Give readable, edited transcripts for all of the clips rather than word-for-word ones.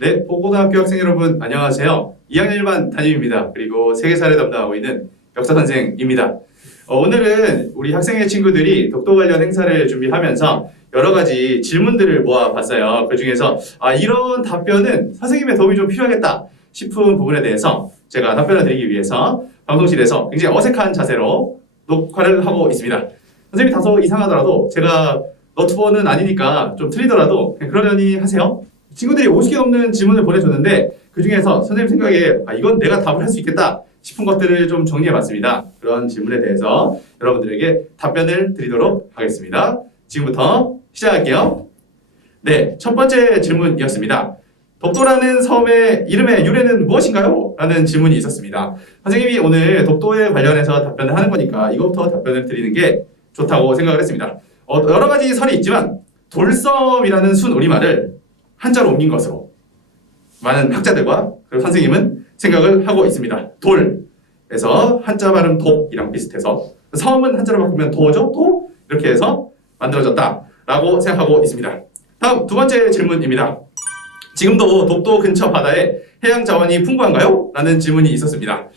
네, 고고등학교 학생 여러분 안녕하세요. 2학년 1반 담임입니다. 그리고 세계사를 담당하고 있는 역사 선생입니다. 오늘은 우리 학생의 친구들이 독도 관련 행사를 준비하면서 여러 가지 질문들을 모아봤어요. 그 중에서 이런 답변은 선생님의 도움이 좀 필요하겠다 싶은 부분에 대해서 제가 답변을 드리기 위해서 방송실에서 굉장히 어색한 자세로 녹화를 하고 있습니다. 선생님이 다소 이상하더라도 제가 너튜버는 아니니까 좀 틀리더라도 그냥 그러려니 하세요. 친구들이 50개 넘는 질문을 보내줬는데 그 중에서 선생님 생각에 이건 내가 답을 할 수 있겠다 싶은 것들을 좀 정리해봤습니다. 그런 질문에 대해서 여러분들에게 답변을 드리도록 하겠습니다. 지금부터 시작할게요. 네, 첫 번째 질문이었습니다. 독도라는 섬의 이름의 유래는 무엇인가요? 라는 질문이 있었습니다. 선생님이 오늘 독도에 관련해서 답변을 하는 거니까 이것부터 답변을 드리는 게 좋다고 생각을 했습니다. 여러 가지 설이 있지만 돌섬이라는 순우리말을 한자로 옮긴 것으로 많은 학자들과 그리고 선생님은 생각을 하고 있습니다. 돌에서 한자 발음 독이랑 비슷해서 섬은 한자로 바꾸면 도죠? 도? 이렇게 해서 만들어졌다라고 생각하고 있습니다. 다음 두 번째 질문입니다. 지금도 독도 근처 바다에 해양 자원이 풍부한가요? 라는 질문이 있었습니다.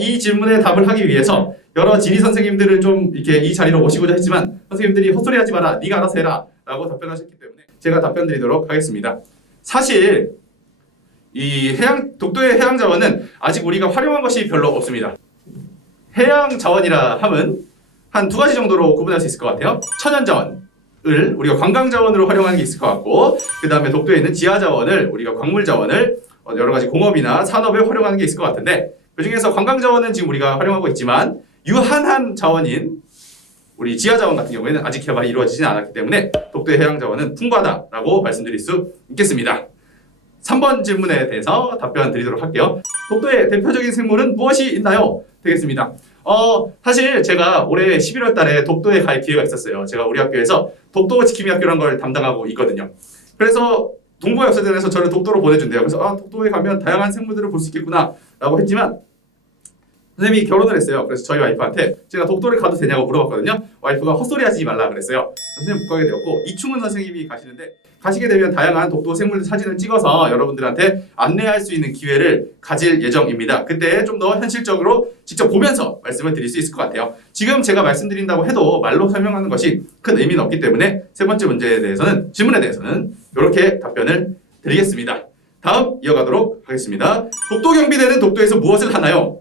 이 질문에 답을 하기 위해서 여러 지리 선생님들을 좀 이렇게 이 자리로 모시고자 했지만 선생님들이 헛소리하지 마라, 네가 알아서 해라 라고 답변하셨기 때문에 제가 답변 드리도록 하겠습니다. 사실 이 독도의 해양 자원은 아직 우리가 활용한 것이 별로 없습니다. 해양 자원이라 함은 한 두 가지 정도로 구분할 수 있을 것 같아요. 천연 자원을 우리가 관광 자원으로 활용하는 게 있을 것 같고, 그 다음에 독도에 있는 지하 자원을 우리가 광물 자원을 여러 가지 공업이나 산업에 활용하는 게 있을 것 같은데, 그 중에서 관광 자원은 지금 우리가 활용하고 있지만 유한한 자원인 우리 지하 자원 같은 경우에는 아직 개발이 이루어지진 않았기 때문에 독도의 해양 자원은 풍부하다라고 말씀드릴 수 있겠습니다. 3번 질문에 대해서 답변 드리도록 할게요. 독도의 대표적인 생물은 무엇이 있나요? 되겠습니다. 사실 제가 올해 11월 달에 독도에 갈 기회가 있었어요. 제가 우리 학교에서 독도 지킴이 학교라는 걸 담당하고 있거든요. 그래서 동부역사전에서 저를 독도로 보내준대요. 그래서 독도에 가면 다양한 생물들을 볼 수 있겠구나 라고 했지만 선생님이 결혼을 했어요. 그래서 저희 와이프한테 제가 독도를 가도 되냐고 물어봤거든요. 와이프가 헛소리 하지 말라 그랬어요. 선생님 못 가게 되었고, 이충은 선생님이 가시는데 가시게 되면 다양한 독도 생물들 사진을 찍어서 여러분들한테 안내할 수 있는 기회를 가질 예정입니다. 그때 좀 더 현실적으로 직접 보면서 말씀을 드릴 수 있을 것 같아요. 지금 제가 말씀드린다고 해도 말로 설명하는 것이 큰 의미는 없기 때문에 세 번째 질문에 대해서는 이렇게 답변을 드리겠습니다. 다음 이어가도록 하겠습니다. 독도 경비대는 독도에서 무엇을 하나요?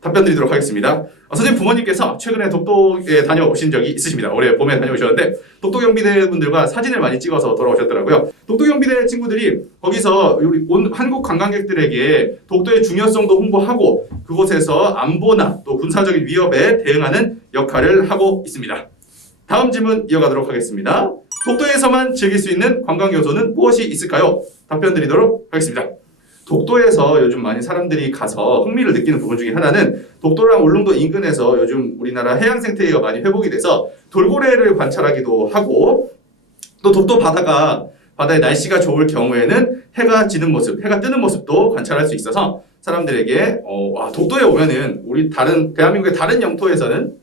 답변 드리도록 하겠습니다. 선생님 부모님께서 최근에 독도에 다녀오신 적이 있으십니다. 올해 봄에 다녀오셨는데 독도 경비대 분들과 사진을 많이 찍어서 돌아오셨더라고요. 독도 경비대 친구들이 거기서 우리 온 한국 관광객들에게 독도의 중요성도 홍보하고 그곳에서 안보나 또 군사적인 위협에 대응하는 역할을 하고 있습니다. 다음 질문 이어가도록 하겠습니다. 독도에서만 즐길 수 있는 관광 요소는 무엇이 있을까요? 답변 드리도록 하겠습니다. 독도에서 요즘 많이 사람들이 가서 흥미를 느끼는 부분 중에 하나는 독도랑 울릉도 인근에서 요즘 우리나라 해양 생태계가 많이 회복이 돼서 돌고래를 관찰하기도 하고, 또 독도 바다의 날씨가 좋을 경우에는 해가 지는 모습, 해가 뜨는 모습도 관찰할 수 있어서 사람들에게 독도에 오면은 우리 대한민국의 다른 영토에서는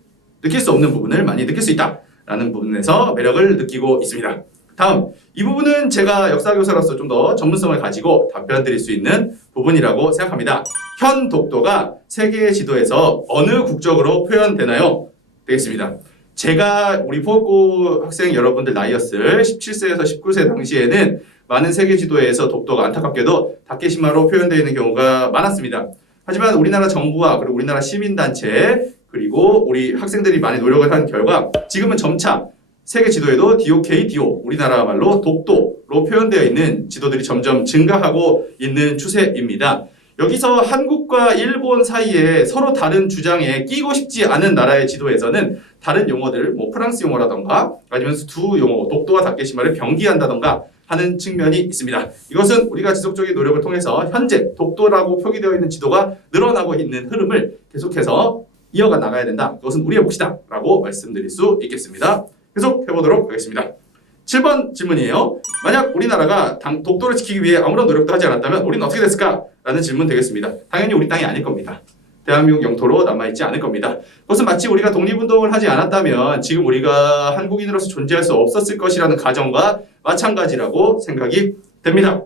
느낄 수 없는 부분을 많이 느낄 수 있다라는 부분에서 매력을 느끼고 있습니다. 다음, 이 부분은 제가 역사교사로서 좀 더 전문성을 가지고 답변 드릴 수 있는 부분이라고 생각합니다. 현 독도가 세계 지도에서 어느 국적으로 표현되나요? 되겠습니다. 제가 우리 포학고 학생 여러분들 나이였을 17세에서 19세 당시에는 많은 세계 지도에서 독도가 안타깝게도 다케시마로 표현되어 있는 경우가 많았습니다. 하지만 우리나라 정부와 그리고 우리나라 시민단체 그리고 우리 학생들이 많이 노력을 한 결과 지금은 점차 세계 지도에도 DOK, 우리나라 말로 독도로 표현되어 있는 지도들이 점점 증가하고 있는 추세입니다. 여기서 한국과 일본 사이에 서로 다른 주장에 끼고 싶지 않은 나라의 지도에서는 다른 용어들, 프랑스 용어라던가 아니면 두 용어, 독도와 다케시마를 병기한다던가 하는 측면이 있습니다. 이것은 우리가 지속적인 노력을 통해서 현재 독도라고 표기되어 있는 지도가 늘어나고 있는 흐름을 계속해서 이어가 나가야 된다. 그것은 우리의 몫이다 라고 말씀드릴 수 있겠습니다. 계속 해보도록 하겠습니다. 7번 질문이에요. 만약 우리나라가 독도를 지키기 위해 아무런 노력도 하지 않았다면 우리는 어떻게 됐을까? 라는 질문 되겠습니다. 당연히 우리 땅이 아닐 겁니다. 대한민국 영토로 남아있지 않을 겁니다. 그것은 마치 우리가 독립운동을 하지 않았다면 지금 우리가 한국인으로서 존재할 수 없었을 것이라는 가정과 마찬가지라고 생각이 됩니다.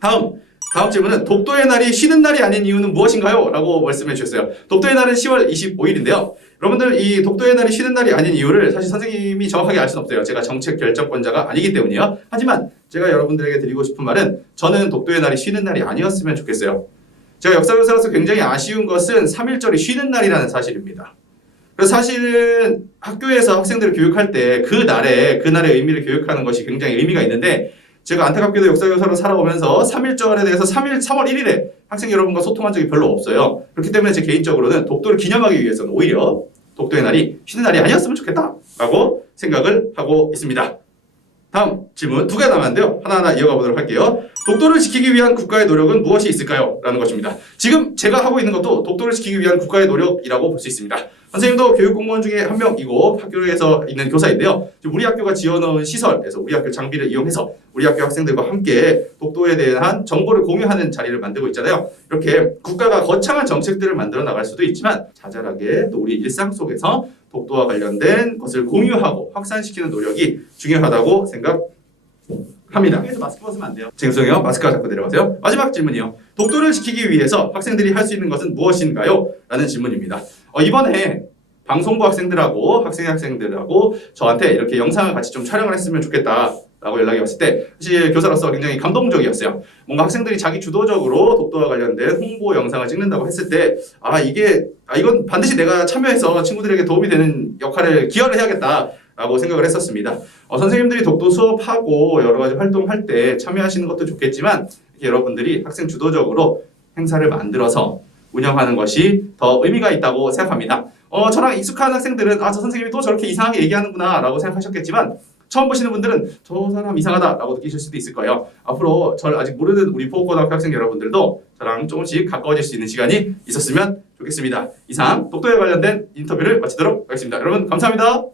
다음 질문은 독도의 날이 쉬는 날이 아닌 이유는 무엇인가요? 라고 말씀해 주셨어요. 독도의 날은 10월 25일인데요. 여러분들 이 독도의 날이 쉬는 날이 아닌 이유를 사실 선생님이 정확하게 알 수는 없어요. 제가 정책 결정권자가 아니기 때문이요. 하지만 제가 여러분들에게 드리고 싶은 말은 저는 독도의 날이 쉬는 날이 아니었으면 좋겠어요. 제가 역사교사로서 굉장히 아쉬운 것은 3.1절이 쉬는 날이라는 사실입니다. 그래서 사실은 학교에서 학생들을 교육할 때 그날의 의미를 교육하는 것이 굉장히 의미가 있는데 제가 안타깝게도 역사교사로 살아오면서 3.1절에 대해서 3월 1일에 학생 여러분과 소통한 적이 별로 없어요. 그렇기 때문에 제 개인적으로는 독도를 기념하기 위해서는 오히려 독도의 날이 쉬는 날이 아니었으면 좋겠다라고 생각을 하고 있습니다. 다음 질문 2개 남았는데요. 하나하나 이어가 보도록 할게요. 독도를 지키기 위한 국가의 노력은 무엇이 있을까요? 라는 것입니다. 지금 제가 하고 있는 것도 독도를 지키기 위한 국가의 노력이라고 볼 수 있습니다. 선생님도 교육공무원 중에 한 명이고 학교에서 있는 교사인데요. 우리 학교가 지어놓은 시설에서 우리 학교 장비를 이용해서 우리 학교 학생들과 함께 독도에 대한 정보를 공유하는 자리를 만들고 있잖아요. 이렇게 국가가 거창한 정책들을 만들어 나갈 수도 있지만 자잘하게 또 우리 일상 속에서 독도와 관련된 것을 공유하고 확산시키는 노력이 중요하다고 생각합니다. 그래서 마스크 벗으면 안 돼요. 죄송해요. 마스크가 자꾸 내려가세요. 마지막 질문이요. 독도를 지키기 위해서 학생들이 할 수 있는 것은 무엇인가요? 라는 질문입니다. 이번에 방송부 학생들하고 학생들하고 저한테 이렇게 영상을 같이 좀 촬영을 했으면 좋겠다 라고 연락이 왔을 때 사실 교사로서 굉장히 감동적이었어요. 뭔가 학생들이 자기 주도적으로 독도와 관련된 홍보 영상을 찍는다고 했을 때 이건 반드시 내가 참여해서 친구들에게 도움이 되는 역할을 기여를 해야겠다 라고 생각을 했었습니다. 선생님들이 독도 수업하고 여러 가지 활동할 때 참여하시는 것도 좋겠지만 여러분들이 학생 주도적으로 행사를 만들어서 운영하는 것이 더 의미가 있다고 생각합니다. 저랑 익숙한 학생들은 저 선생님이 또 저렇게 이상하게 얘기하는구나 라고 생각하셨겠지만 처음 보시는 분들은 저 사람 이상하다 라고 느끼실 수도 있을 거예요. 앞으로 저를 아직 모르는 우리 포고등학교 학생 여러분들도 저랑 조금씩 가까워질 수 있는 시간이 있었으면 좋겠습니다. 이상 독도에 관련된 인터뷰를 마치도록 하겠습니다. 여러분 감사합니다.